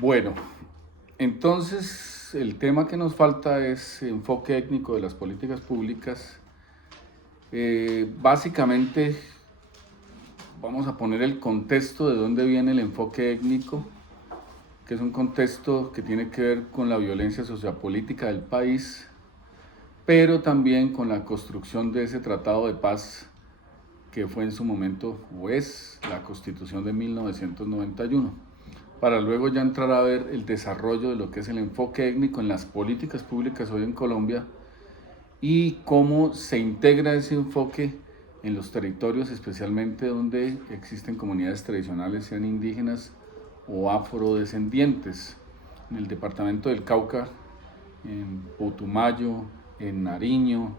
Bueno, entonces el tema que nos falta es enfoque étnico de las políticas públicas. Básicamente vamos a poner el contexto de dónde viene el enfoque étnico, que es un contexto que tiene que ver con la violencia sociopolítica del país, pero también con la construcción de ese tratado de paz que fue en su momento, o es, la Constitución de 1991, para luego ya entrar a ver el desarrollo de lo que es el enfoque étnico en las políticas públicas hoy en Colombia y cómo se integra ese enfoque en los territorios, especialmente donde existen comunidades tradicionales, sean indígenas o afrodescendientes. En el departamento del Cauca, en Putumayo, en Nariño,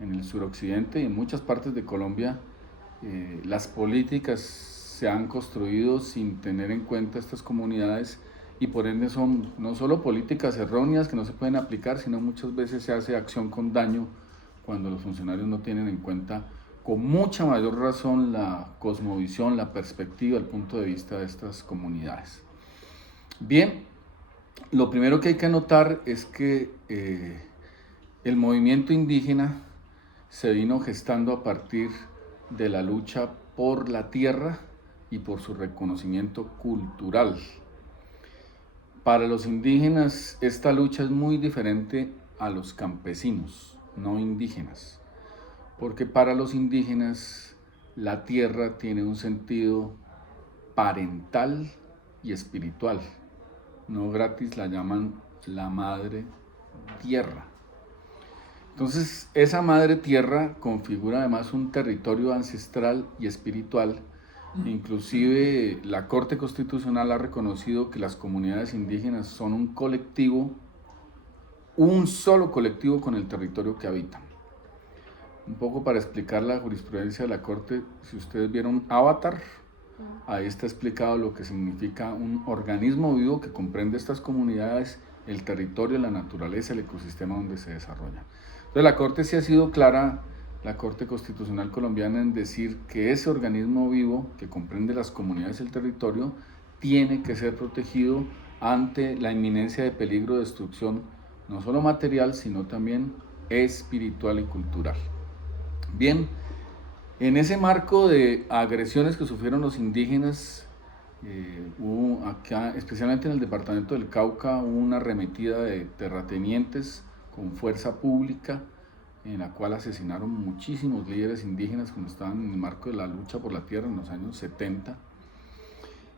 en el suroccidente y en muchas partes de Colombia, las políticas se han construido sin tener en cuenta estas comunidades y por ende son no solo políticas erróneas que no se pueden aplicar, sino muchas veces se hace acción con daño cuando los funcionarios no tienen en cuenta con mucha mayor razón la cosmovisión, la perspectiva, el punto de vista de estas comunidades. Bien, lo primero que hay que notar es que el movimiento indígena se vino gestando a partir de la lucha por la tierra y por su reconocimiento cultural. Para los indígenas esta lucha es muy diferente a los campesinos, no indígenas, porque para los indígenas la tierra tiene un sentido parental y espiritual. No gratis la llaman la madre tierra. Entonces, esa madre tierra configura además un territorio ancestral y espiritual. Inclusive la Corte Constitucional ha reconocido que las comunidades indígenas son un colectivo, un solo colectivo con el territorio que habitan. Un poco para explicar la jurisprudencia de la Corte, si ustedes vieron Avatar, ahí está explicado lo que significa un organismo vivo que comprende estas comunidades, el territorio, la naturaleza, el ecosistema donde se desarrolla. Entonces la Corte sí ha sido clara, la Corte Constitucional colombiana, en decir que ese organismo vivo que comprende las comunidades y el territorio tiene que ser protegido ante la inminencia de peligro de destrucción, no solo material, sino también espiritual y cultural. Bien, en ese marco de agresiones que sufrieron los indígenas, hubo acá, especialmente en el departamento del Cauca, una arremetida de terratenientes con fuerza pública, en la cual asesinaron muchísimos líderes indígenas cuando estaban en el marco de la lucha por la tierra en los años 70.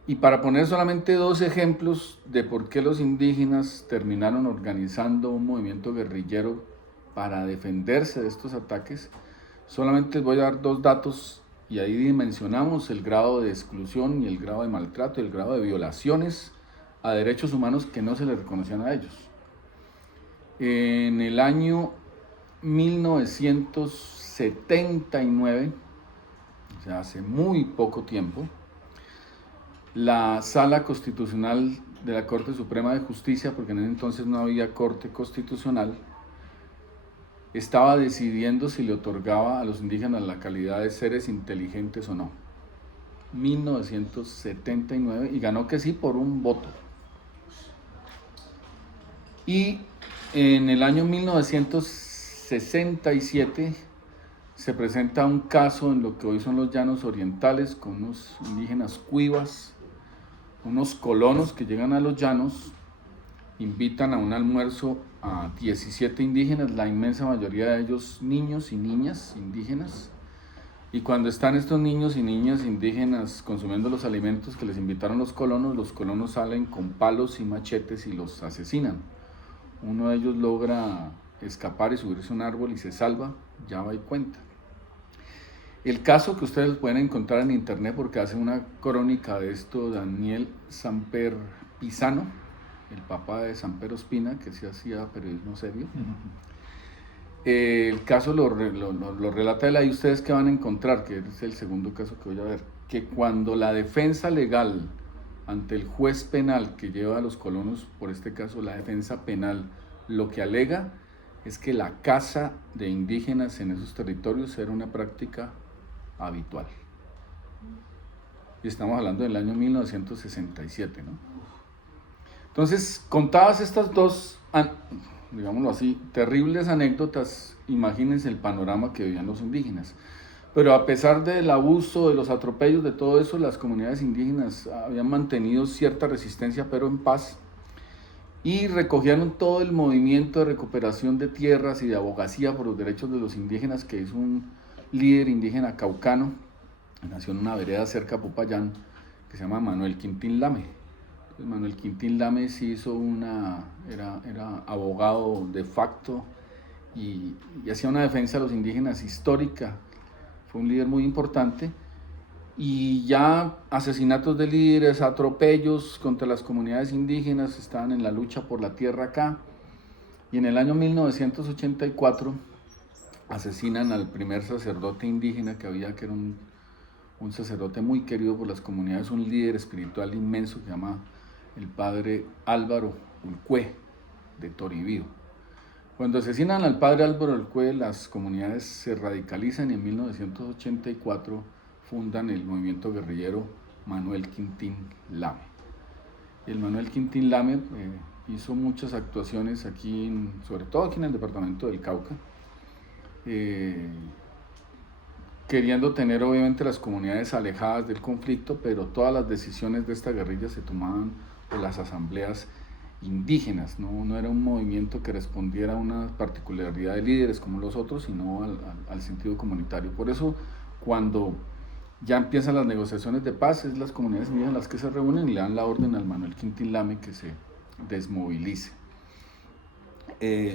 Y para poner solamente dos ejemplos de por qué los indígenas terminaron organizando un movimiento guerrillero para defenderse de estos ataques, solamente les voy a dar dos datos y ahí dimensionamos el grado de exclusión y el grado de maltrato y el grado de violaciones a derechos humanos que no se les reconocían a ellos. En el año 1979, o sea, hace muy poco tiempo, la Sala Constitucional de la Corte Suprema de Justicia, porque en ese entonces no había Corte Constitucional, estaba decidiendo si le otorgaba a los indígenas la calidad de seres inteligentes o no. 1979, y ganó que sí por un voto. Y en el año 1967 se presenta un caso en lo que hoy son los Llanos Orientales, con unos indígenas cuivas, unos colonos que llegan a los llanos, invitan a un almuerzo a 17 indígenas, la inmensa mayoría de ellos niños y niñas indígenas. Y cuando están estos niños y niñas indígenas consumiendo los alimentos que les invitaron los colonos salen con palos y machetes y los asesinan. Uno de ellos logra escapar y subirse a un árbol y se salva, ya va y cuenta. El caso que ustedes pueden encontrar en internet, porque hace una crónica de esto Daniel Samper Pisano, el papá de Samper Ospina, que sí hacía periodismo serio. El caso lo relata él, ahí ustedes que van a encontrar, que es el segundo caso que voy a ver, que cuando la defensa legal ante el juez penal que lleva a los colonos, por este caso la defensa penal, lo que alega es que la caza de indígenas en esos territorios era una práctica habitual. Y estamos hablando del año 1967, ¿no? Entonces, contadas estas dos, digámoslo así, terribles anécdotas, imagínense el panorama que vivían los indígenas. Pero a pesar del abuso, de los atropellos, de todo eso, las comunidades indígenas habían mantenido cierta resistencia, pero en paz, y recogieron todo el movimiento de recuperación de tierras y de abogacía por los derechos de los indígenas que hizo un líder indígena caucano, nació en una vereda cerca de Popayán, que se llama Manuel Quintín Lame. Entonces, Manuel Quintín Lame sí hizo era abogado de facto y hacía una defensa de los indígenas histórica, fue un líder muy importante. Y ya asesinatos de líderes, atropellos contra las comunidades indígenas, estaban en la lucha por la tierra acá. Y en el año 1984 asesinan al primer sacerdote indígena que había, que era un sacerdote muy querido por las comunidades, un líder espiritual inmenso que se llama el padre Álvaro Ulcue de Toribío. Cuando asesinan al padre Álvaro Ulcue, las comunidades se radicalizan y en 1984 fundan el movimiento guerrillero Manuel Quintín Lame. El Manuel Quintín Lame hizo muchas actuaciones aquí, sobre todo aquí en el departamento del Cauca, queriendo tener obviamente las comunidades alejadas del conflicto, pero todas las decisiones de esta guerrilla se tomaban por las asambleas indígenas, no era un movimiento que respondiera a una particularidad de líderes como los otros, sino al sentido comunitario. Por eso, cuando ya empiezan las negociaciones de paz, es las comunidades indígenas las que se reúnen y le dan la orden al Manuel Quintín Lame que se desmovilice.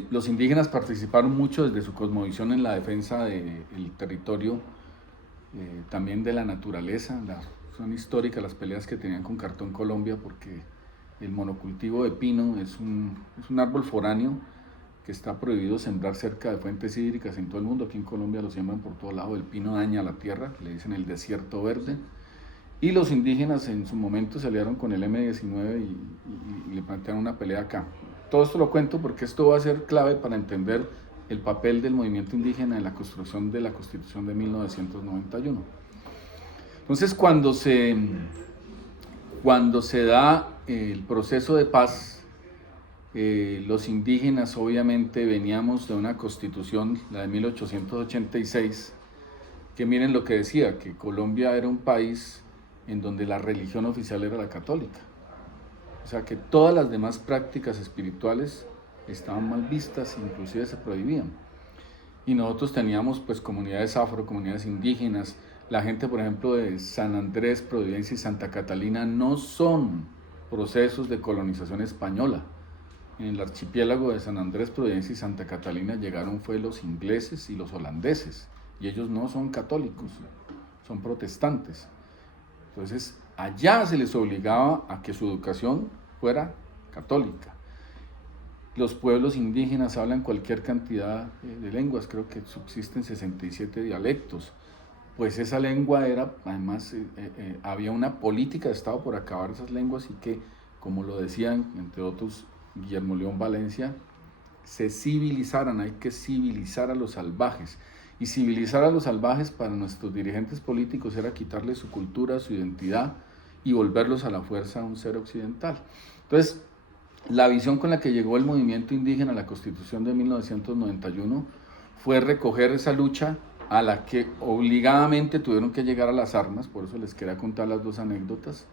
Los indígenas participaron mucho desde su cosmovisión en la defensa del territorio, también de la naturaleza. Son históricas las peleas que tenían con Cartón Colombia, porque el monocultivo de pino es un árbol foráneo que está prohibido sembrar cerca de fuentes hídricas en todo el mundo. Aquí en Colombia lo siembran por todo lado. El pino daña la tierra, le dicen el desierto verde. Y los indígenas en su momento se aliaron con el M-19 y le plantearon una pelea acá. Todo esto lo cuento porque esto va a ser clave para entender el papel del movimiento indígena en la construcción de la Constitución de 1991. Entonces, cuando se da el proceso de paz, los indígenas obviamente veníamos de una constitución, la de 1886, que miren lo que decía, que Colombia era un país en donde la religión oficial era la católica. O sea que todas las demás prácticas espirituales estaban mal vistas, inclusive se prohibían. Y nosotros teníamos pues comunidades afro, comunidades indígenas. La gente, por ejemplo, de San Andrés, Providencia y Santa Catalina no son procesos de colonización española. En el archipiélago de San Andrés, Providencia y Santa Catalina llegaron fue los ingleses y los holandeses. Y ellos no son católicos, son protestantes. Entonces, allá se les obligaba a que su educación fuera católica. Los pueblos indígenas hablan cualquier cantidad de lenguas, creo que subsisten 67 dialectos. Pues esa lengua era, además, había una política de Estado por acabar esas lenguas y que, como lo decían, entre otros, Guillermo León Valencia, se civilizaran, hay que civilizar a los salvajes. Y civilizar a los salvajes para nuestros dirigentes políticos era quitarles su cultura, su identidad y volverlos a la fuerza a un ser occidental. Entonces, la visión con la que llegó el movimiento indígena a la Constitución de 1991 fue recoger esa lucha a la que obligadamente tuvieron que llegar a las armas, por eso les quería contar las dos anécdotas,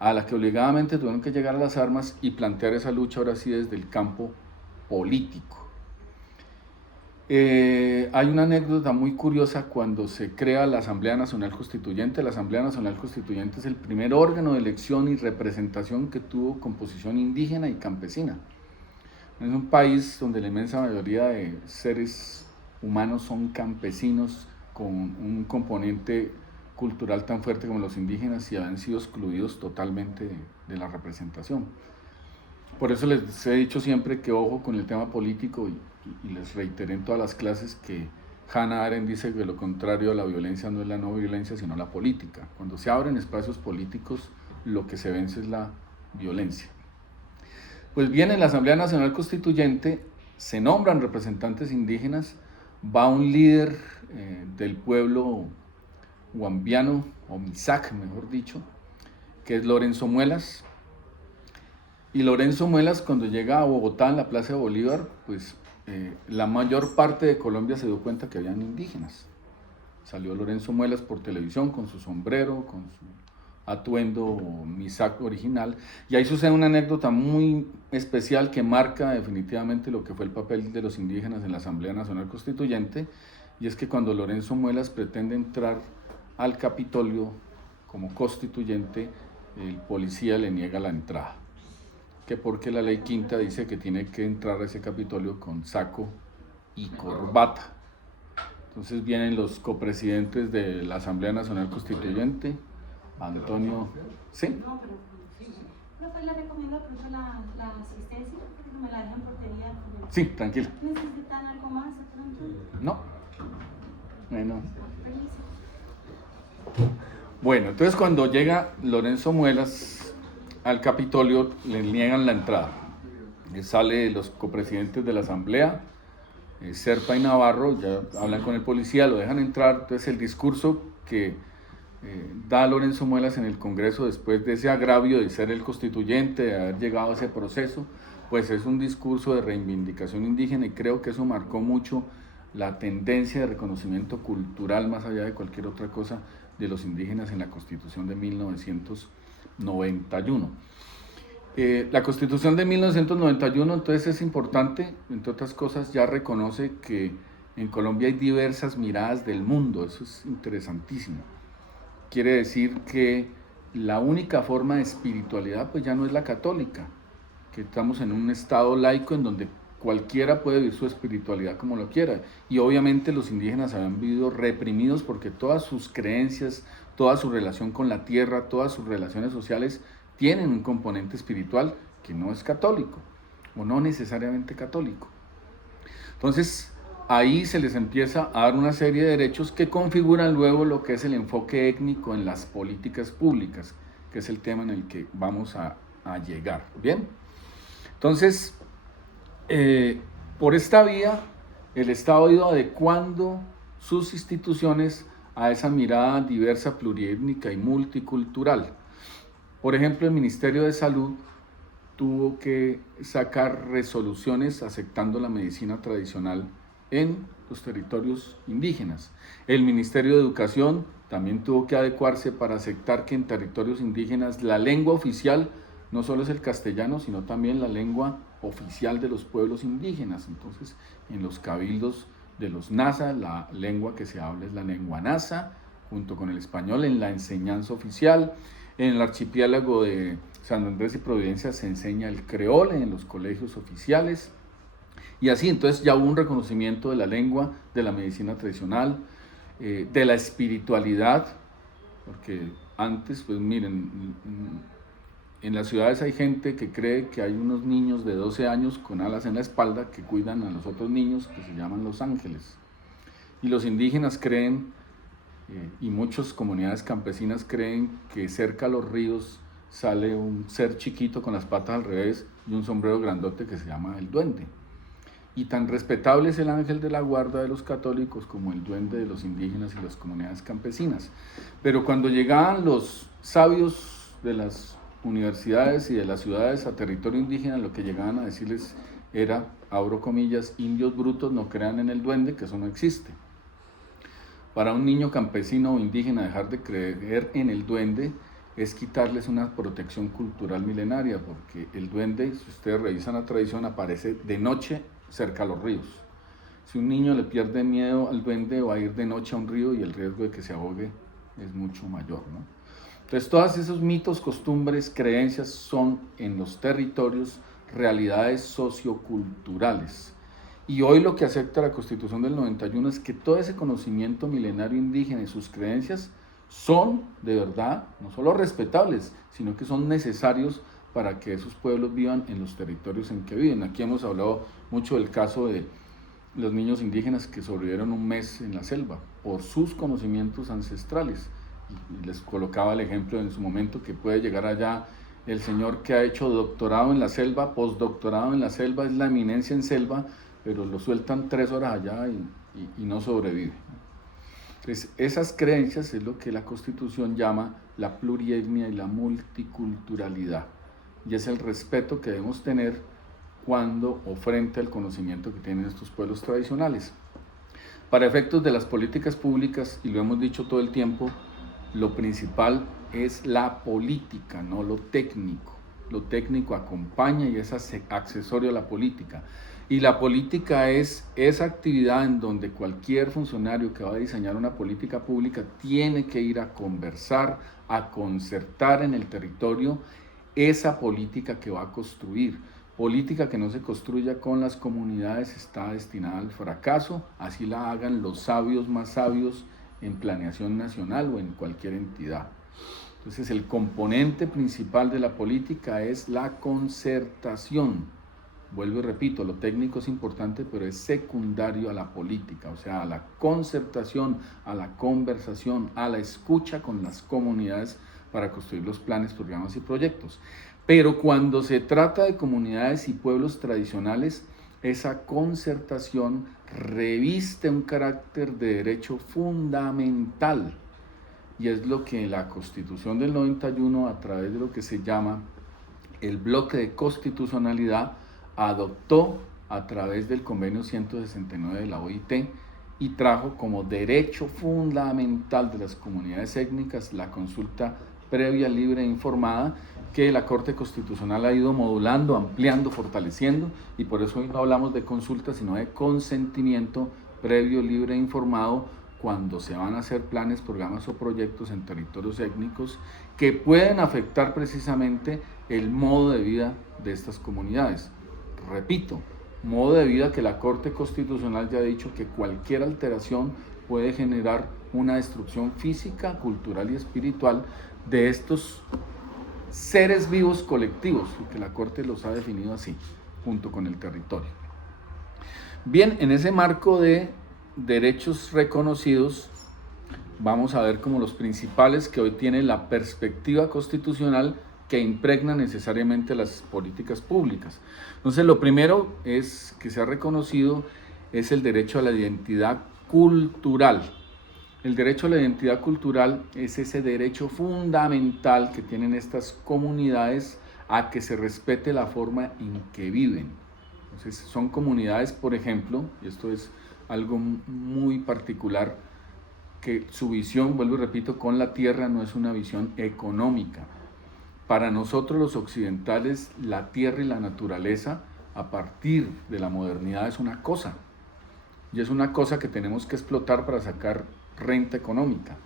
a la que obligadamente tuvieron que llegar a las armas y plantear esa lucha ahora sí desde el campo político. Hay una anécdota muy curiosa cuando se crea la Asamblea Nacional Constituyente. La Asamblea Nacional Constituyente es el primer órgano de elección y representación que tuvo composición indígena y campesina. Es un país donde la inmensa mayoría de seres humanos son campesinos con un componente cultural tan fuerte como los indígenas y han sido excluidos totalmente de la representación. Por eso les he dicho siempre que ojo con el tema político y les reiteré en todas las clases que Hannah Arendt dice que lo contrario a la violencia no es la no violencia sino la política. Cuando se abren espacios políticos lo que se vence es la violencia. Pues bien, en la Asamblea Nacional Constituyente se nombran representantes indígenas, va un líder del pueblo huambiano, o Misak mejor dicho, que es Lorenzo Muelas, Y Lorenzo Muelas, cuando llega a Bogotá, en la Plaza de Bolívar, pues la mayor parte de Colombia se dio cuenta que habían indígenas. Salió Lorenzo Muelas por televisión con su sombrero, con su atuendo misak original, y ahí sucede una anécdota muy especial que marca definitivamente lo que fue el papel de los indígenas en la Asamblea Nacional Constituyente, y es que cuando Lorenzo Muelas pretende entrar al Capitolio como constituyente, el policía le niega la entrada, que porque la ley quinta dice que tiene que entrar a ese Capitolio con saco y corbata. Entonces vienen los copresidentes de la Asamblea Nacional Constituyente, Antonio, ¿sí? No, pero sí. Pero pues le recomiendo por eso la asistencia, porque me la dejan portería. Sí, tranquila. ¿Necesitan algo más de pronto? No. Bueno. Bueno, entonces cuando llega Lorenzo Muelas al Capitolio, le niegan la entrada. Sale los copresidentes de la Asamblea, Serpa y Navarro, ya hablan con el policía, lo dejan entrar. Entonces el discurso que da Lorenzo Muelas en el Congreso después de ese agravio de ser el constituyente, de haber llegado a ese proceso, pues es un discurso de reivindicación indígena, y creo que eso marcó mucho la tendencia de reconocimiento cultural, más allá de cualquier otra cosa, de los indígenas en la Constitución de 1991. La Constitución de 1991 entonces es importante, entre otras cosas ya reconoce que en Colombia hay diversas miradas del mundo, eso es interesantísimo. Quiere decir que la única forma de espiritualidad pues ya no es la católica, que estamos en un estado laico en donde cualquiera puede vivir su espiritualidad como lo quiera, y obviamente los indígenas habían vivido reprimidos porque todas sus creencias, toda su relación con la tierra, todas sus relaciones sociales tienen un componente espiritual que no es católico, o no necesariamente católico. Entonces, ahí se les empieza a dar una serie de derechos que configuran luego lo que es el enfoque étnico en las políticas públicas, que es el tema en el que vamos a llegar. ¿Bien? Entonces, por esta vía, el Estado ha ido adecuando sus instituciones a esa mirada diversa, pluriétnica y multicultural. Por ejemplo, el Ministerio de Salud tuvo que sacar resoluciones aceptando la medicina tradicional en los territorios indígenas. El Ministerio de Educación también tuvo que adecuarse para aceptar que en territorios indígenas la lengua oficial no solo es el castellano, sino también la lengua oficial de los pueblos indígenas. Entonces, en los cabildos de los Nasa, la lengua que se habla es la lengua Nasa, junto con el español en la enseñanza oficial. En el archipiélago de San Andrés y Providencia se enseña el creole en los colegios oficiales. Y así, entonces ya hubo un reconocimiento de la lengua, de la medicina tradicional, de la espiritualidad, porque antes, pues miren, en las ciudades hay gente que cree que hay unos niños de 12 años con alas en la espalda que cuidan a los otros niños, que se llaman los ángeles. Y los indígenas creen, y muchas comunidades campesinas creen, que cerca a los ríos sale un ser chiquito con las patas al revés y un sombrero grandote que se llama el duende. Y tan respetable es el ángel de la guarda de los católicos como el duende de los indígenas y las comunidades campesinas. Pero cuando llegaban los sabios de las universidades y de las ciudades a territorio indígena, lo que llegaban a decirles era, abro comillas, indios brutos, no crean en el duende, que eso no existe. Para un niño campesino o indígena dejar de creer en el duende es quitarles una protección cultural milenaria, porque el duende, si ustedes revisan la tradición, aparece de noche cerca a los ríos. Si un niño le pierde miedo al duende, va a ir de noche a un río y el riesgo de que se ahogue es mucho mayor, ¿no? Entonces, todos esos mitos, costumbres, creencias son en los territorios realidades socioculturales. Y hoy lo que acepta la Constitución del 91 es que todo ese conocimiento milenario indígena y sus creencias son de verdad no solo respetables, sino que son necesarios para que esos pueblos vivan en los territorios en que viven. Aquí hemos hablado mucho del caso de los niños indígenas que sobrevivieron un mes en la selva por sus conocimientos ancestrales. Y les colocaba el ejemplo en su momento que puede llegar allá el señor que ha hecho doctorado en la selva, postdoctorado en la selva, es la eminencia en selva, pero lo sueltan 3 horas allá y no sobrevive. Entonces, esas creencias es lo que la Constitución llama la plurietnia y la multiculturalidad. y es el respeto que debemos tener cuando o frente al conocimiento que tienen estos pueblos tradicionales. Para efectos de las políticas públicas, y lo hemos dicho todo el tiempo, lo principal es la política, no lo técnico. Lo técnico acompaña y es accesorio a la política. Y la política es esa actividad en donde cualquier funcionario que va a diseñar una política pública tiene que ir a conversar, a concertar en el territorio esa política que va a construir. Política que no se construya con las comunidades está destinada al fracaso, así la hagan los sabios más sabios en planeación nacional o en cualquier entidad. Entonces el componente principal de la política es la concertación. Vuelvo y repito, lo técnico es importante, pero es secundario a la política, o sea, a la concertación, a la conversación, a la escucha con las comunidades para construir los planes, programas y proyectos. Pero cuando se trata de comunidades y pueblos tradicionales, esa concertación reviste un carácter de derecho fundamental. Y es lo que la Constitución del 91, a través de lo que se llama el bloque de constitucionalidad, adoptó a través del convenio 169 de la OIT y trajo como derecho fundamental de las comunidades étnicas la consulta previa, libre e informada, que la Corte Constitucional ha ido modulando, ampliando, fortaleciendo, y por eso hoy no hablamos de consulta, sino de consentimiento previo, libre e informado cuando se van a hacer planes, programas o proyectos en territorios étnicos que pueden afectar precisamente el modo de vida de estas comunidades. Repito, modo de vida que la Corte Constitucional ya ha dicho que cualquier alteración puede generar una destrucción física, cultural y espiritual de estos seres vivos colectivos, que la Corte los ha definido así, junto con el territorio. Bien, en ese marco de derechos reconocidos, vamos a ver como los principales que hoy tiene la perspectiva constitucional que impregna necesariamente las políticas públicas. Entonces, lo primero es que se ha reconocido es el derecho a la identidad cultural. El derecho a la identidad cultural es ese derecho fundamental que tienen estas comunidades a que se respete la forma en que viven. Entonces, son comunidades, por ejemplo, y esto es algo muy particular, que su visión, vuelvo y repito, con la tierra no es una visión económica. Para nosotros los occidentales, la tierra y la naturaleza, a partir de la modernidad, es una cosa. Y es una cosa que tenemos que explotar para sacar renta económica.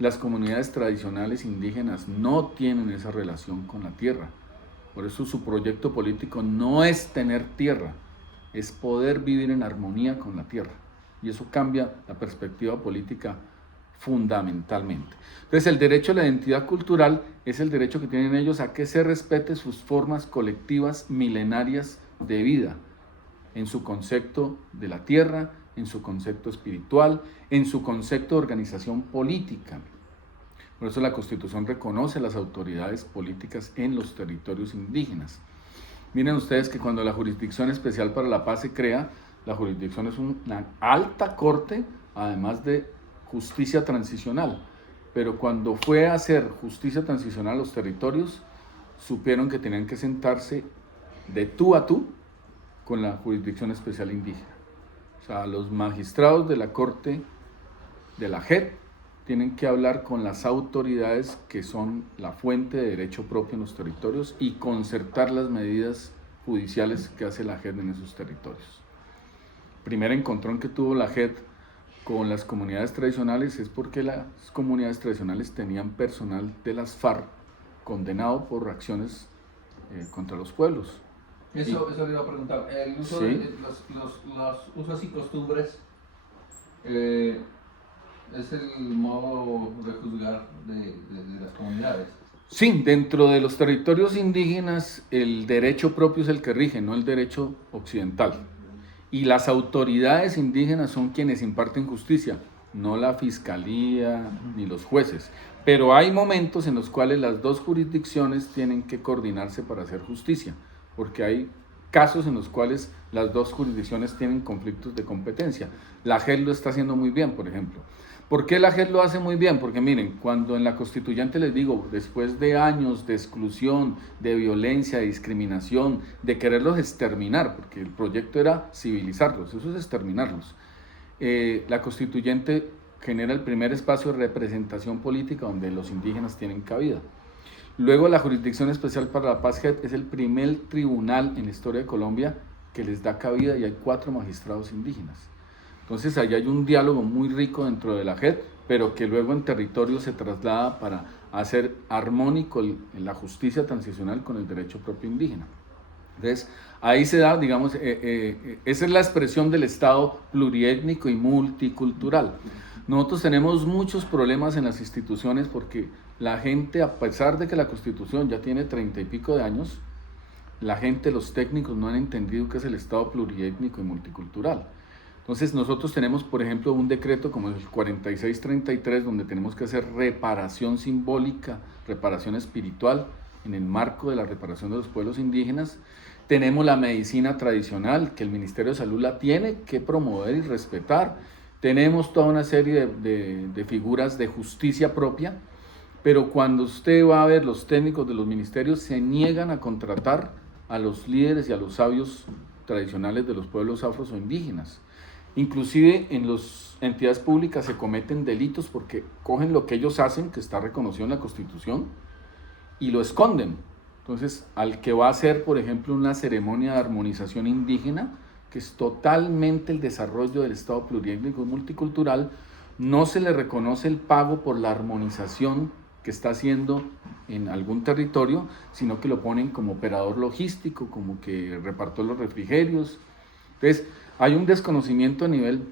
Las comunidades tradicionales indígenas no tienen esa relación con la tierra. Por eso su proyecto político no es tener tierra, es poder vivir en armonía con la tierra. Y eso cambia la perspectiva política fundamentalmente. Entonces, el derecho a la identidad cultural es el derecho que tienen ellos a que se respete sus formas colectivas milenarias de vida, en su concepto de la tierra, en su concepto espiritual, en su concepto de organización política. Por eso la Constitución reconoce las autoridades políticas en los territorios indígenas. Miren ustedes que cuando la Jurisdicción Especial para la Paz se crea, la jurisdicción es una alta corte, además de justicia transicional. Pero cuando fue a hacer justicia transicional a los territorios, supieron que tenían que sentarse de tú a tú con la Jurisdicción Especial Indígena. O sea, los magistrados de la Corte de la JEP tienen que hablar con las autoridades que son la fuente de derecho propio en los territorios y concertar las medidas judiciales que hace la JEP en esos territorios. Primer encontrón que tuvo la JEP con las comunidades tradicionales es porque las comunidades tradicionales tenían personal de las FARC condenado por acciones contra los pueblos. Eso le iba a preguntar. El uso ¿sí? de los usos y costumbres es el modo de juzgar de las comunidades. Sí, dentro de los territorios indígenas el derecho propio es el que rige, no el derecho occidental. Y las autoridades indígenas son quienes imparten justicia, no la fiscalía ni los jueces. Pero hay momentos en los cuales las dos jurisdicciones tienen que coordinarse para hacer justicia, porque hay casos en los cuales las dos jurisdicciones tienen conflictos de competencia. La JEP lo está haciendo muy bien, por ejemplo. ¿Por qué la JEP lo hace muy bien? Porque miren, cuando en la constituyente les digo, después de años de exclusión, de violencia, de discriminación, de quererlos exterminar, porque el proyecto era civilizarlos, eso es exterminarlos, la constituyente genera el primer espacio de representación política donde los indígenas tienen cabida. Luego la Jurisdicción Especial para la Paz JEP es el primer tribunal en la historia de Colombia que les da cabida y hay 4 magistrados indígenas. Entonces ahí hay un diálogo muy rico dentro de la JEP, pero que luego en territorio se traslada para hacer armónico la justicia transicional con el derecho propio indígena. Entonces ahí se da, digamos, esa es la expresión del Estado pluriétnico y multicultural. Nosotros tenemos muchos problemas en las instituciones porque la gente, a pesar de que la Constitución ya tiene 30 y pico de años, la gente, los técnicos no han entendido qué es el Estado pluriétnico y multicultural. Entonces nosotros tenemos, por ejemplo, un decreto como el 4633, donde tenemos que hacer reparación simbólica, reparación espiritual, en el marco de la reparación de los pueblos indígenas. Tenemos la medicina tradicional, que el Ministerio de Salud la tiene que promover y respetar. Tenemos toda una serie de figuras de justicia propia, pero cuando usted va a ver, los técnicos de los ministerios se niegan a contratar a los líderes y a los sabios tradicionales de los pueblos afros o indígenas. Inclusive en las entidades públicas se cometen delitos porque cogen lo que ellos hacen, que está reconocido en la Constitución, y lo esconden. Entonces, al que va a hacer, por ejemplo, una ceremonia de armonización indígena, que es totalmente el desarrollo del Estado pluriétnico y multicultural, no se le reconoce el pago por la armonización que está haciendo en algún territorio, sino que lo ponen como operador logístico, como que repartió los refrigerios. Entonces, hay un desconocimiento a nivel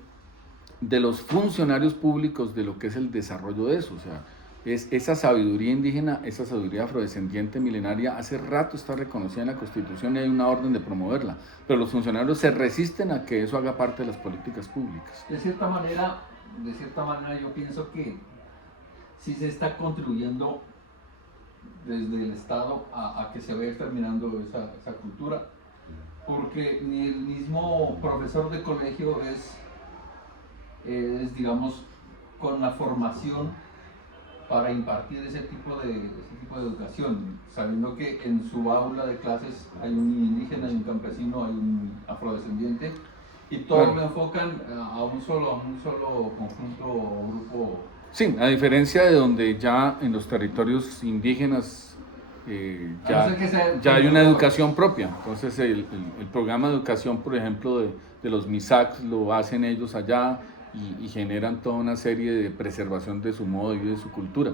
de los funcionarios públicos de lo que es el desarrollo de eso. O sea, es esa sabiduría indígena, esa sabiduría afrodescendiente milenaria, hace rato está reconocida en la Constitución y hay una orden de promoverla, pero los funcionarios se resisten a que eso haga parte de las políticas públicas. De cierta manera yo pienso que sí se está contribuyendo desde el Estado a que se vaya exterminando esa cultura, porque ni el mismo profesor de colegio es digamos, con la formación para impartir ese tipo de educación, sabiendo que en su aula de clases hay un indígena, hay un campesino, hay un afrodescendiente, y todos lo enfocan a un solo conjunto o grupo. Sí, a diferencia de donde ya en los territorios indígenas ya hay una educación propia. Entonces el programa de educación, por ejemplo, de los MISAC lo hacen ellos allá y generan toda una serie de preservación de su modo de vida y de su cultura.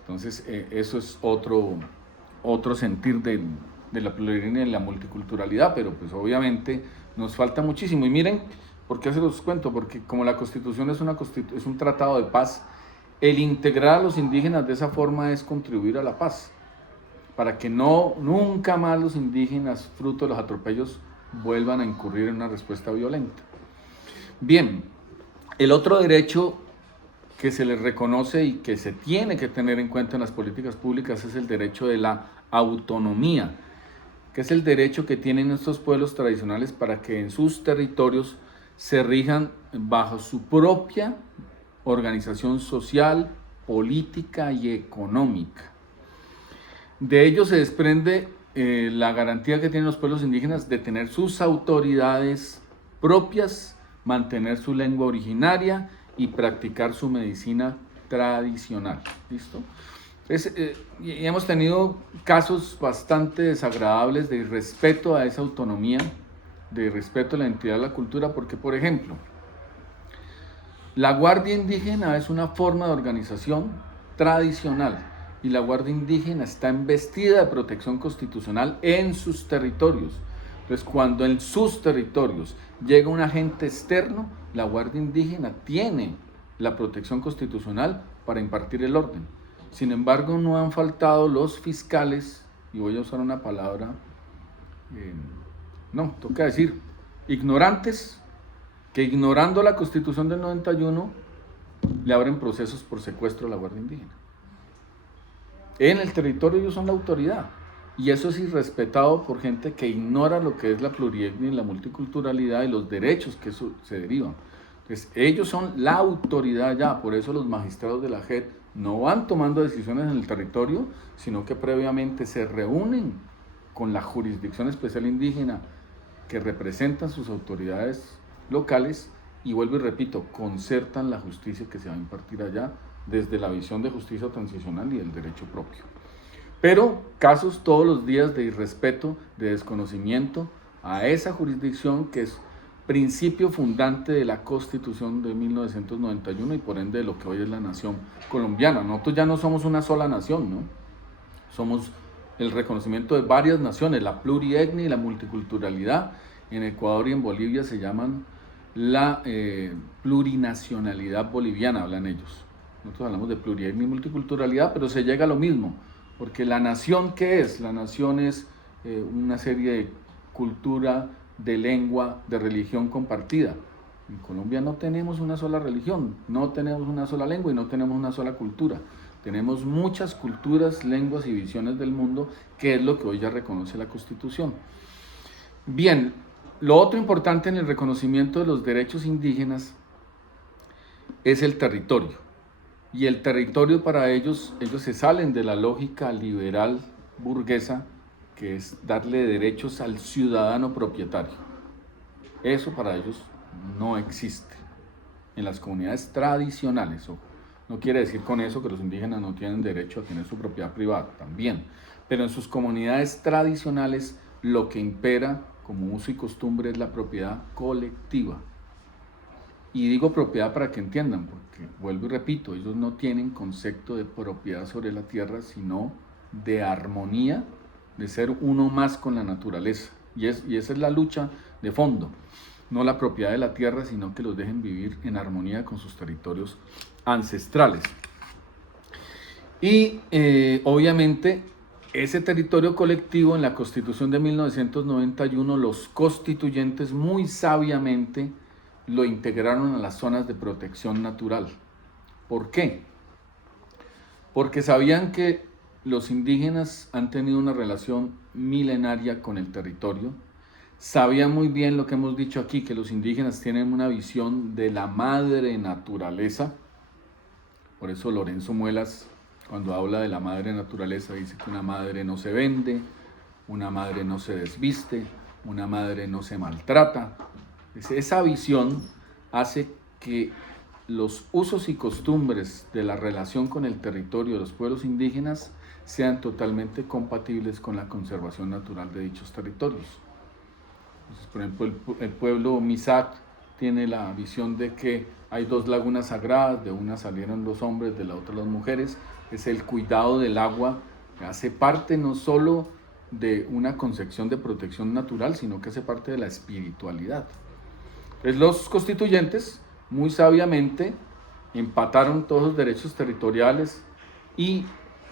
Entonces eso es otro sentir de la pluralidad y la multiculturalidad, pero pues obviamente nos falta muchísimo. Y miren, ¿por qué se los cuento? Porque como la Constitución es un tratado de paz, el integrar a los indígenas de esa forma es contribuir a la paz, para que nunca más los indígenas, fruto de los atropellos, vuelvan a incurrir en una respuesta violenta. Bien, el otro derecho que se les reconoce y que se tiene que tener en cuenta en las políticas públicas es el derecho de la autonomía, que es el derecho que tienen estos pueblos tradicionales para que en sus territorios se rijan bajo su propia organización social, política y económica. De ello se desprende la garantía que tienen los pueblos indígenas de tener sus autoridades propias, mantener su lengua originaria y practicar su medicina tradicional. ¿Listo? Y hemos tenido casos bastante desagradables de irrespeto a esa autonomía, de respeto a la identidad de la cultura, porque, por ejemplo, la Guardia Indígena es una forma de organización tradicional y la Guardia Indígena está investida de protección constitucional en sus territorios. Entonces, cuando en sus territorios llega un agente externo, la Guardia Indígena tiene la protección constitucional para impartir el orden. Sin embargo, no han faltado los fiscales, y voy a usar una palabra, toca decir, ignorantes, que ignorando la Constitución del 91, le abren procesos por secuestro a la Guardia Indígena. En el territorio ellos son la autoridad, y eso es irrespetado por gente que ignora lo que es la plurietnia y la multiculturalidad y los derechos que eso se derivan. Entonces, ellos son la autoridad ya, por eso los magistrados de la JEP no van tomando decisiones en el territorio, sino que previamente se reúnen con la Jurisdicción Especial Indígena que representan sus autoridades locales y, vuelvo y repito, concertan la justicia que se va a impartir allá desde la visión de justicia transicional y el derecho propio. Pero casos todos los días de irrespeto, de desconocimiento a esa jurisdicción que es principio fundante de la Constitución de 1991 y por ende de lo que hoy es la nación colombiana. Nosotros ya no somos una sola nación, ¿no? Somos el reconocimiento de varias naciones, la plurietnia y la multiculturalidad. En Ecuador y en Bolivia se llaman la plurinacionalidad boliviana, hablan ellos. Nosotros hablamos de plurietnia y multiculturalidad, pero se llega a lo mismo, porque la nación, ¿qué es? La nación es una serie de cultura, de lengua, de religión compartida. En Colombia no tenemos una sola religión, no tenemos una sola lengua y no tenemos una sola cultura. Tenemos muchas culturas, lenguas y visiones del mundo, que es lo que hoy ya reconoce la Constitución. Bien, lo otro importante en el reconocimiento de los derechos indígenas es el territorio. Y el territorio para ellos se salen de la lógica liberal burguesa, que es darle derechos al ciudadano propietario. Eso para ellos no existe en las comunidades tradicionales. No quiere decir con eso que los indígenas no tienen derecho a tener su propiedad privada, también. Pero en sus comunidades tradicionales lo que impera como uso y costumbre es la propiedad colectiva. Y digo propiedad para que entiendan, porque vuelvo y repito, ellos no tienen concepto de propiedad sobre la tierra, sino de armonía, de ser uno más con la naturaleza. Y esa es la lucha de fondo. No la propiedad de la tierra, sino que los dejen vivir en armonía con sus territorios ancestrales. Y obviamente ese territorio colectivo en la Constitución de 1991, los constituyentes muy sabiamente lo integraron a las zonas de protección natural. ¿Por qué? Porque sabían que los indígenas han tenido una relación milenaria con el territorio. Sabían muy bien lo que hemos dicho aquí, que los indígenas tienen una visión de la madre naturaleza. Por eso Lorenzo Muelas, cuando habla de la madre naturaleza, dice que una madre no se vende, una madre no se desviste, una madre no se maltrata. Esa visión hace que los usos y costumbres de la relación con el territorio de los pueblos indígenas sean totalmente compatibles con la conservación natural de dichos territorios. Entonces, por ejemplo, el pueblo Misak tiene la visión de que hay dos lagunas sagradas, de una salieron los hombres, de la otra las mujeres. Es el cuidado del agua, que hace parte no solo de una concepción de protección natural, sino que hace parte de la espiritualidad. Entonces los constituyentes muy sabiamente empataron todos los derechos territoriales y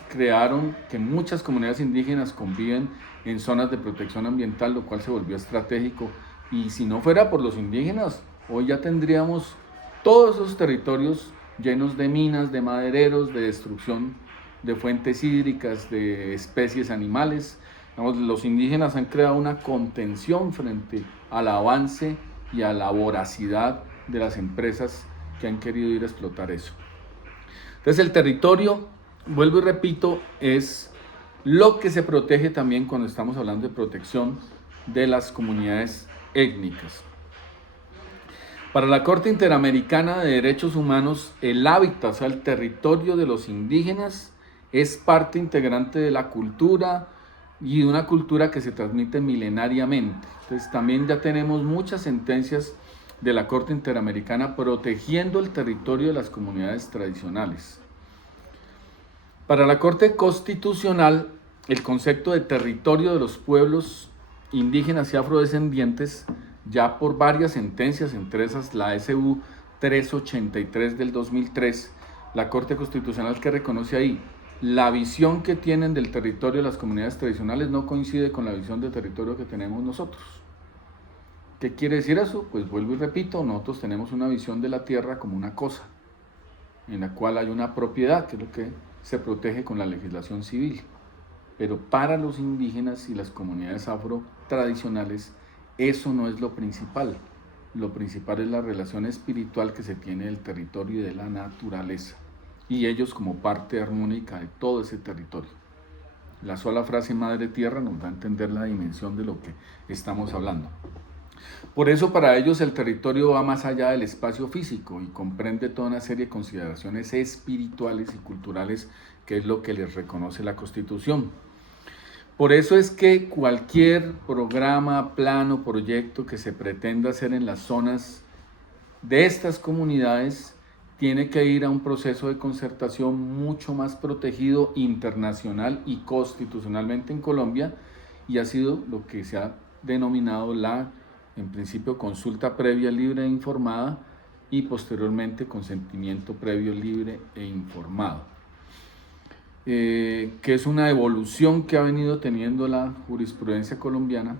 crearon que muchas comunidades indígenas conviven en zonas de protección ambiental, lo cual se volvió estratégico. Y si no fuera por los indígenas, hoy ya tendríamos todos esos territorios llenos de minas, de madereros, de destrucción de fuentes hídricas, de especies animales. Los indígenas han creado una contención frente al avance y a la voracidad de las empresas que han querido ir a explotar eso. Entonces el territorio, vuelvo y repito, es lo que se protege también cuando estamos hablando de protección de las comunidades étnicas. Para la Corte Interamericana de Derechos Humanos, el hábitat, o sea, el territorio de los indígenas, es parte integrante de la cultura y de una cultura que se transmite milenariamente. Entonces también ya tenemos muchas sentencias de la Corte Interamericana protegiendo el territorio de las comunidades tradicionales. Para la Corte Constitucional, el concepto de territorio de los pueblos indígenas y afrodescendientes, ya por varias sentencias, entre esas la SU 383 del 2003, la Corte Constitucional que reconoce ahí, la visión que tienen del territorio de las comunidades tradicionales no coincide con la visión de territorio que tenemos nosotros. ¿Qué quiere decir eso? Pues vuelvo y repito, nosotros tenemos una visión de la tierra como una cosa, en la cual hay una propiedad, que es lo que se protege con la legislación civil. Pero para los indígenas y las comunidades afro tradicionales, eso no es lo principal. lo principal es la relación espiritual que se tiene del territorio y de la naturaleza, y ellos como parte armónica de todo ese territorio. La sola frase Madre Tierra nos da a entender la dimensión de lo que estamos hablando. Por eso para ellos el territorio va más allá del espacio físico y comprende toda una serie de consideraciones espirituales y culturales, que es lo que les reconoce la Constitución. Por eso es que cualquier programa, plan o proyecto que se pretenda hacer en las zonas de estas comunidades tiene que ir a un proceso de concertación mucho más protegido internacional y constitucionalmente en Colombia, y ha sido lo que se ha denominado en principio, consulta previa libre e informada, y posteriormente consentimiento previo libre e informado, que es una evolución que ha venido teniendo la jurisprudencia colombiana,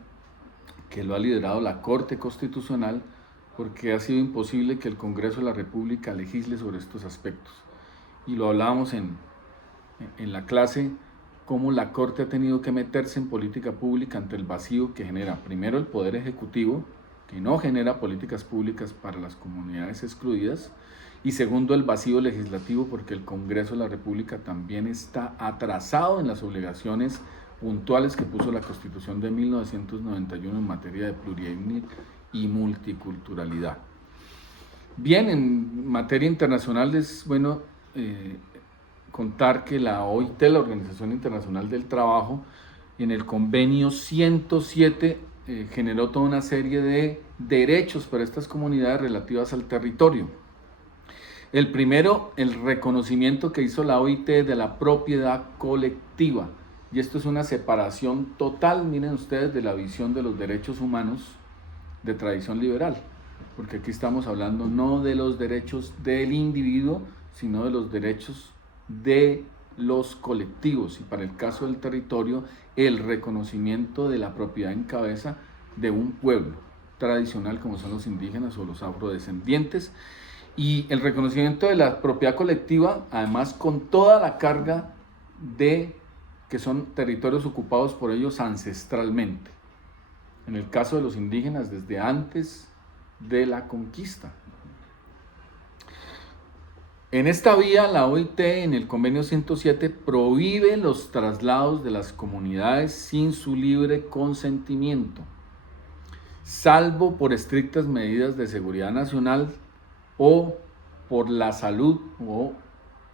que lo ha liderado la Corte Constitucional, porque ha sido imposible que el Congreso de la República legisle sobre estos aspectos. Y lo hablábamos en la clase, cómo la Corte ha tenido que meterse en política pública ante el vacío que genera, primero, el Poder Ejecutivo, que no genera políticas públicas para las comunidades excluidas, y segundo, el vacío legislativo, porque el Congreso de la República también está atrasado en las obligaciones puntuales que puso la Constitución de 1991 en materia de plurietnia y multiculturalidad. Bien, en materia internacional es bueno contar que la OIT, la Organización Internacional del Trabajo, en el convenio 107 generó toda una serie de derechos para estas comunidades relativas al territorio. El primero, el reconocimiento que hizo la OIT de la propiedad colectiva, y esto es una separación total, miren ustedes, de la visión de los derechos humanos de tradición liberal, porque aquí estamos hablando no de los derechos del individuo, sino de los derechos de los colectivos, y para el caso del territorio, el reconocimiento de la propiedad en cabeza de un pueblo tradicional como son los indígenas o los afrodescendientes, y el reconocimiento de la propiedad colectiva, además con toda la carga de que son territorios ocupados por ellos ancestralmente. En el caso de los indígenas, desde antes de la conquista. En esta vía, la OIT, en el convenio 107, prohíbe los traslados de las comunidades sin su libre consentimiento, salvo por estrictas medidas de seguridad nacional o por la salud o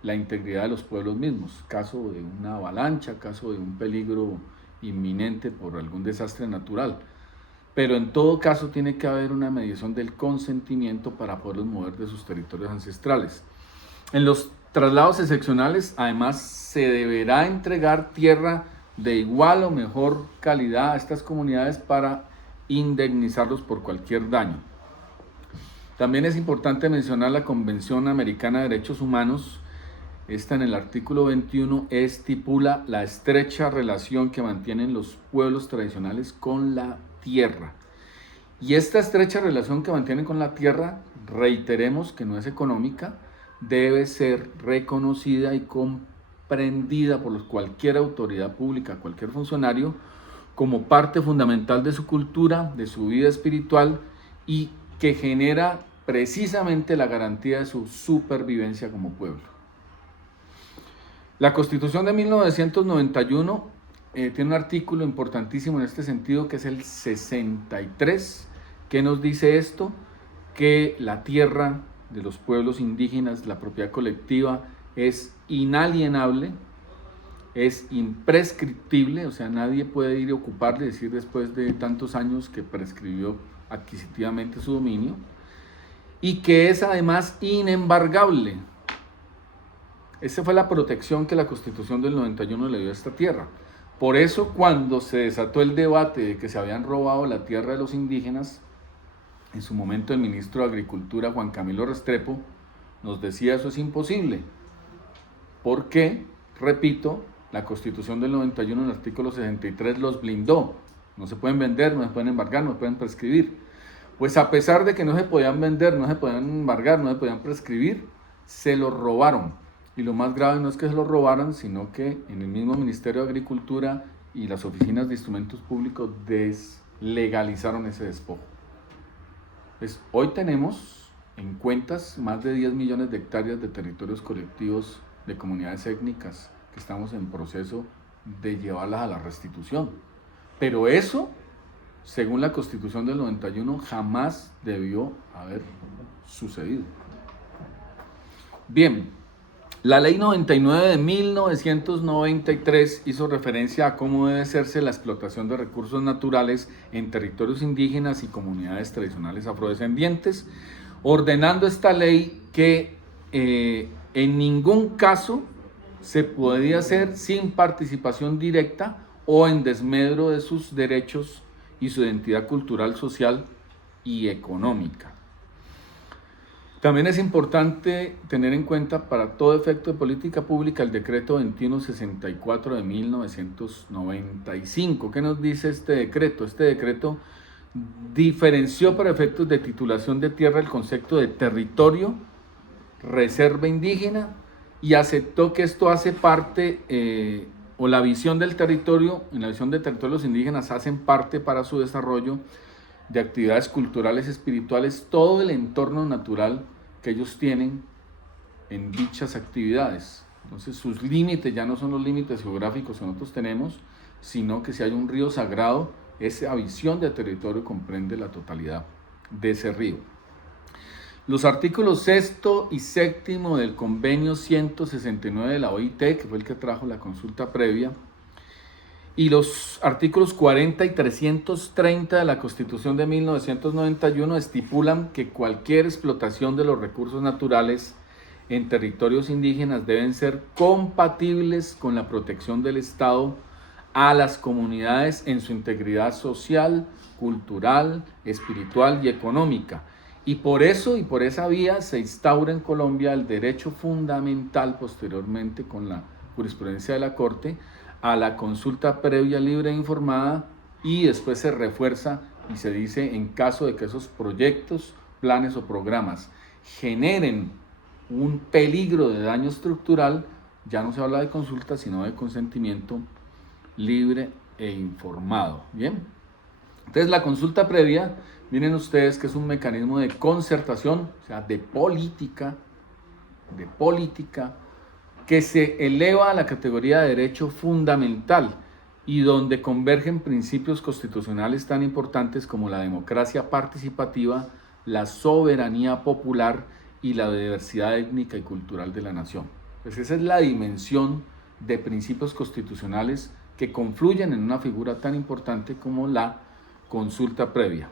la integridad de los pueblos mismos, caso de una avalancha, caso de un peligro inminente por algún desastre natural. Pero en todo caso tiene que haber una mediación del consentimiento para poderlos mover de sus territorios ancestrales. En los traslados excepcionales, además, se deberá entregar tierra de igual o mejor calidad a estas comunidades para indemnizarlos por cualquier daño. También es importante mencionar la Convención Americana de Derechos Humanos. Esta, en el artículo 21, estipula la estrecha relación que mantienen los pueblos tradicionales con la tierra. Y esta estrecha relación que mantienen con la tierra, reiteremos que no es económica, debe ser reconocida y comprendida por cualquier autoridad pública, cualquier funcionario, como parte fundamental de su cultura, de su vida espiritual, y que genera precisamente la garantía de su supervivencia como pueblo. La Constitución de 1991 tiene un artículo importantísimo en este sentido, que es el 63, que nos dice esto, que la tierra de los pueblos indígenas, la propiedad colectiva, es inalienable, es imprescriptible, o sea, nadie puede ir a ocuparle, decir después de tantos años que prescribió adquisitivamente su dominio, y que es además inembargable. Esa fue la protección que la Constitución del 91 le dio a esta tierra. Por eso, cuando se desató el debate de que se habían robado la tierra de los indígenas, en su momento el ministro de Agricultura, Juan Camilo Restrepo, nos decía: eso es imposible, porque, repito, la Constitución del 91, en el artículo 63, los blindó. No se pueden vender, no se pueden embargar, no se pueden prescribir. Pues a pesar de que no se podían vender, no se podían embargar, no se podían prescribir, se los robaron. Y lo más grave no es que se los robaran, sino que en el mismo Ministerio de Agricultura y las oficinas de instrumentos públicos deslegalizaron ese despojo. Pues hoy tenemos en cuentas más de 10 millones de hectáreas de territorios colectivos de comunidades étnicas que estamos en proceso de llevarlas a la restitución. Pero eso, según la Constitución del 91, jamás debió haber sucedido. Bien, la Ley 99 de 1993 hizo referencia a cómo debe hacerse la explotación de recursos naturales en territorios indígenas y comunidades tradicionales afrodescendientes, ordenando esta ley que en ningún caso se podía hacer sin participación directa o en desmedro de sus derechos y su identidad cultural, social y económica. También es importante tener en cuenta para todo efecto de política pública el decreto 2164 de 1995. ¿Qué nos dice este decreto? Este decreto diferenció para efectos de titulación de tierra el concepto de territorio, reserva indígena, y aceptó que esto hace parte, o la visión del territorio, en la visión de territorios indígenas hacen parte para su desarrollo de actividades culturales, espirituales, todo el entorno natural que ellos tienen en dichas actividades. Entonces sus límites ya no son los límites geográficos que nosotros tenemos, sino que si hay un río sagrado, esa visión de territorio comprende la totalidad de ese río. Los artículos 6 y 7 del convenio 169 de la OIT, que fue el que trajo la consulta previa, y los artículos 40 y 330 de la Constitución de 1991 estipulan que cualquier explotación de los recursos naturales en territorios indígenas deben ser compatibles con la protección del Estado a las comunidades en su integridad social, cultural, espiritual y económica. Y por eso y por esa vía se instaura en Colombia el derecho fundamental, posteriormente con la jurisprudencia de la Corte, a la consulta previa, libre e informada, y después se refuerza y se dice en caso de que esos proyectos, planes o programas generen un peligro de daño estructural, ya no se habla de consulta, sino de consentimiento libre e informado. Bien, entonces la consulta previa, miren ustedes que es un mecanismo de concertación, o sea, de política, que se eleva a la categoría de derecho fundamental y donde convergen principios constitucionales tan importantes como la democracia participativa, la soberanía popular y la diversidad étnica y cultural de la nación. Pues esa es la dimensión de principios constitucionales que confluyen en una figura tan importante como la consulta previa.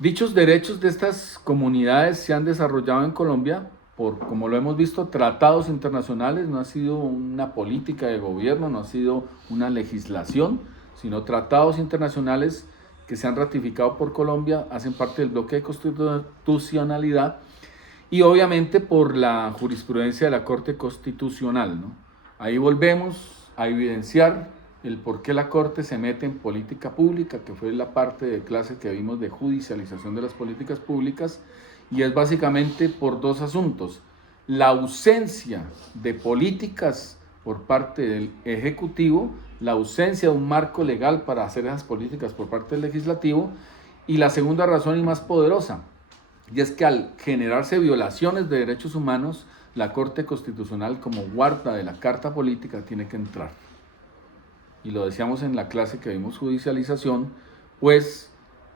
Dichos derechos de estas comunidades se han desarrollado en Colombia por, como lo hemos visto, tratados internacionales. No ha sido una política de gobierno, no ha sido una legislación, sino tratados internacionales que se han ratificado por Colombia, hacen parte del bloque de constitucionalidad, y obviamente por la jurisprudencia de la Corte Constitucional, ¿no? Ahí volvemos a evidenciar el por qué la Corte se mete en política pública, que fue la parte de clase que vimos de judicialización de las políticas públicas, y es básicamente por dos asuntos: la ausencia de políticas por parte del Ejecutivo, la ausencia de un marco legal para hacer esas políticas por parte del Legislativo, y la segunda razón y más poderosa, y es que al generarse violaciones de derechos humanos, la Corte Constitucional, como guarda de la Carta Política, tiene que entrar. Y lo decíamos en la clase que vimos judicialización, pues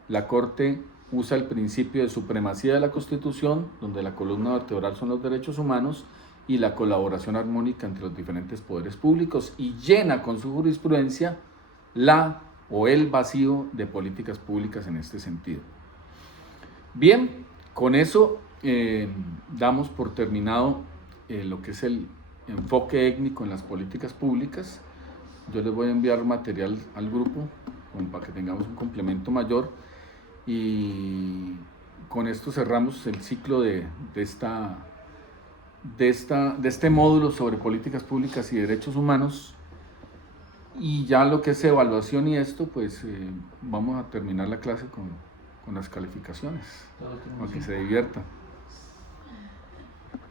la Corte usa el principio de supremacía de la Constitución, donde la columna vertebral son los derechos humanos y la colaboración armónica entre los diferentes poderes públicos, y llena con su jurisprudencia la o el vacío de políticas públicas en este sentido. Bien, con eso damos por terminado lo que es el enfoque étnico en las políticas públicas. Yo les voy a enviar material al grupo como para que tengamos un complemento mayor, y con esto cerramos el ciclo de este módulo sobre políticas públicas y derechos humanos. Y ya lo que es evaluación y esto, pues vamos a terminar la clase con las calificaciones, para que se diviertan.